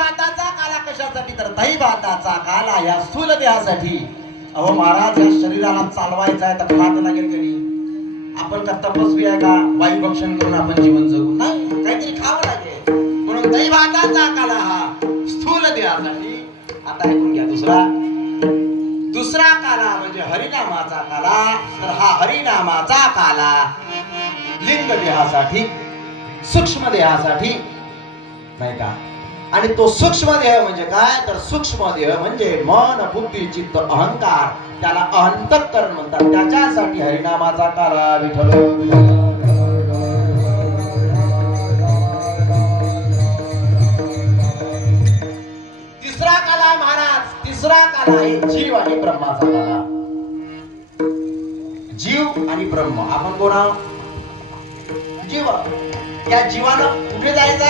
भाताचा काला कशासाठी तर दही भाताचा काला या स्थूल देहासाठी. अहो महाराज या शरीराला चालवायचं आहे तर खात लागेल कधी. आपण का तपस्वी आहे का वायू भक्षण करून आपण जीवन जगू नाही, काहीतरी खावं लागेल. म्हणून दही भाताचा काला हा स्थूल देहासाठी. आता ऐकून घ्या दुसरा काला म्हणजे हरिनामाचा काला. तर हा हरिनामाचा काला लिंग देहासाठी, सूक्ष्म देहासाठी नाही का. आणि तो सूक्ष्म देह म्हणजे काय तर सूक्ष्म देह म्हणजे मन बुद्धी चित्त अहंकार, त्याला अंतःकरण म्हणतात. त्याच्यासाठी हरिनामाचा काला विठ्ठल. तिसरा काला महाराज, तिसरा काला आहे जीव आणि ब्रह्माचा काला. जीव आणि ब्रह्म आपण कोण आहोत? जीव. या जीवानं कुठे जायचं?